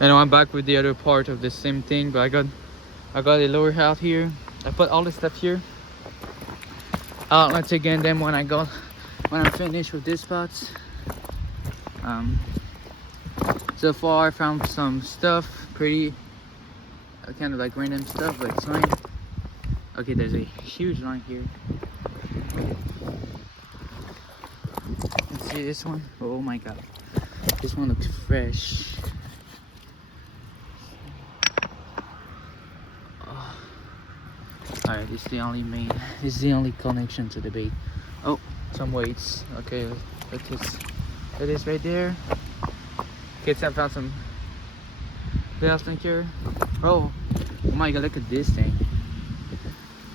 And I'm back with the other part of the same thing, but I got a lower out here. I put all the stuff here. I'll not again them when I'm finished with this spots. So far I found some stuff, pretty kind of like random stuff, but it's fine. Okay, there's a huge line here. Let's see this one. Oh my god, this one looks fresh. Oh. Alright, this is the only connection to the bait. Oh, some weights. Okay, that is right there. Okay, so I found some bass in here. Oh my god, look at this thing.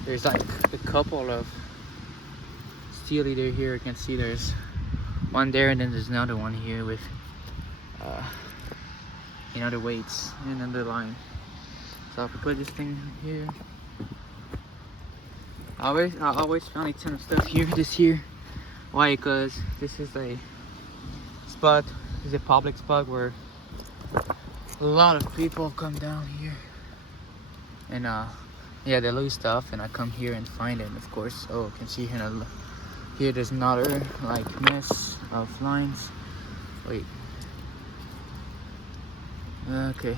There's like a couple of steel leader here. You can see there's one there, and then there's another one here with other weights and another line. So I'll put this thing here. I always found a ton of stuff here this year. Why? Because this is a spot, this is a public spot where a lot of people come down here, and yeah, they lose stuff, and I come here and find it, of course. Oh, you can see here there's another like mess of lines. Wait. Okay.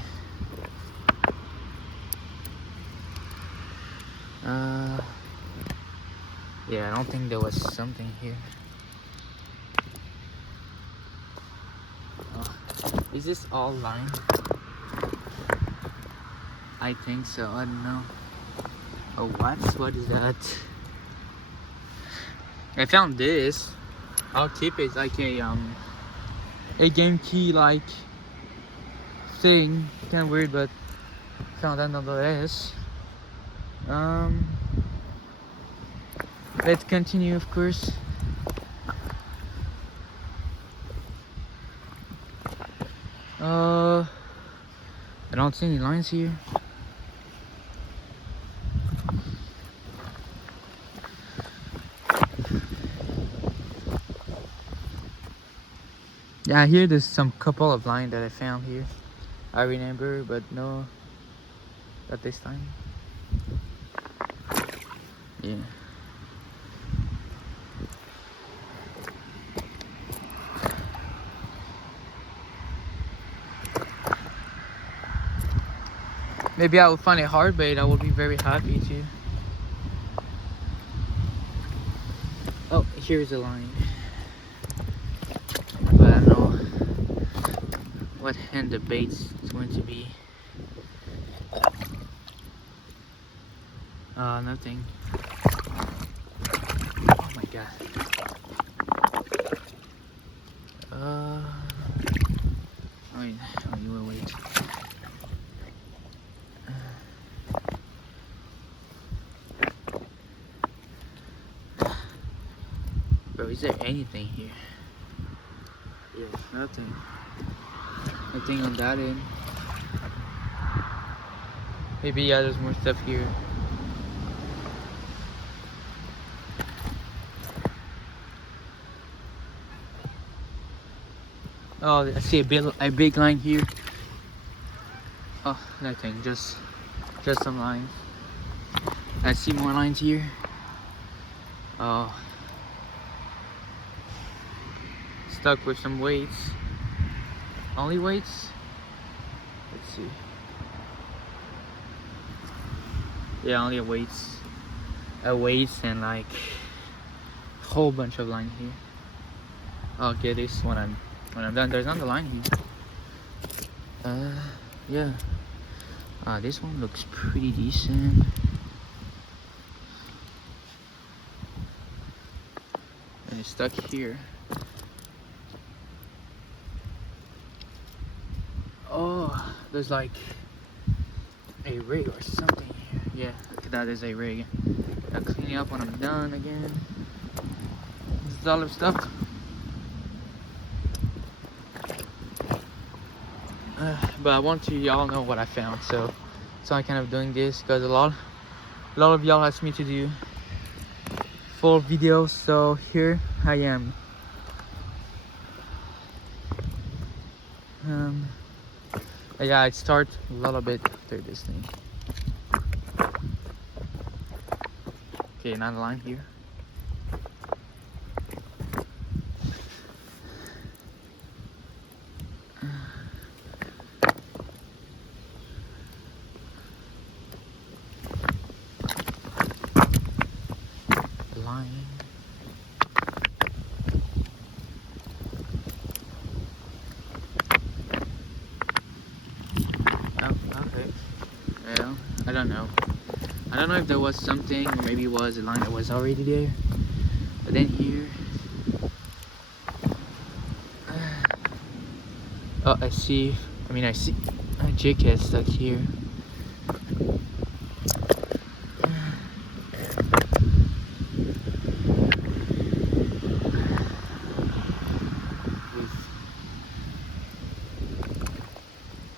Yeah, I don't think there was something here. Is this all line? I think so. I don't know. Oh, what is that? I found this. I'll keep it like a game key like thing. Kind of weird, but found that nonetheless. Let's continue, of course. I don't see any lines here. Yeah, here there's some couple of lines that I found here. I remember, but no, not this time. Yeah. Maybe I will find a hard bait. I will be very happy to. Oh, here's a line. But I don't know what hand the bait is going to be. Nothing. Oh my god. You will wait. Bro, is there anything here? Yeah, nothing. Nothing on that end. Maybe yeah, there's more stuff here. Oh, I see a big line here. Oh, nothing. Just some lines. I see more lines here. Oh. Stuck with some weights. Only weights? Let's see. Yeah, only weights. Weights and like a whole bunch of line here. I'll get this when I'm done. There's another line here. Yeah. This one looks pretty decent. And it's stuck here. Oh, there's like a rig or something here. Yeah, look at that, there's a rig. I'll clean it up when I'm done again. This is all of stuff. But I want to y'all know what I found, so I'm kind of doing this because a lot of y'all asked me to do full videos, so here I am. Yeah, it starts a little bit after this thing. Okay, another line here. Line. Oh, okay. Well, I don't know. I don't know if there was something, or maybe it was a line that was already there. But then here. Oh, I see a JK stuck here.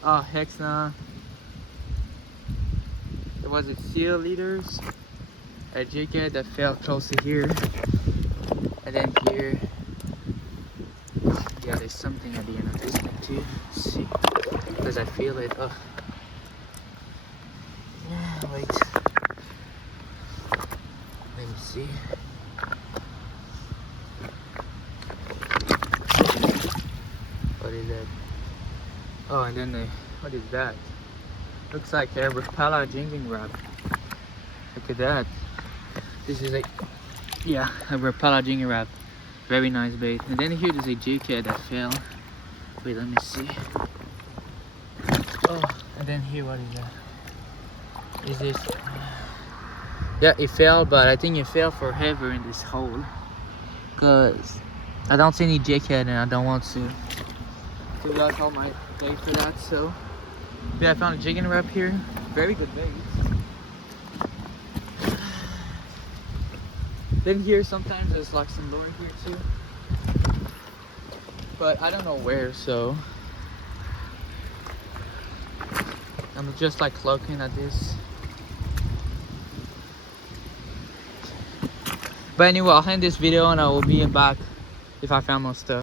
Oh, heck nah. There was a seal leaders, a JK that fell close to here. And then here. Yeah, there's something at the end of this thing too. Let's see. Because I feel it. Oh. Yeah, wait. Let me see. What is that? Oh, and then what is that? Looks like a Rapala jigging wrap. Look at that. This is a Rapala jigging wrap. Very nice bait. And then here there's a JK that fell. Wait, let me see. Oh, and then here, what is that? Is this? Yeah, it fell, but I think it fell forever in this hole. Cause I don't see any JK and I don't want to. So that's all my bait for that. So yeah, I found a jigging wrap here. Very good bait. Then here sometimes there's like some lure here too, but I don't know where, so I'm just like looking at this. But anyway, I'll end this video and I will be back if I found more stuff.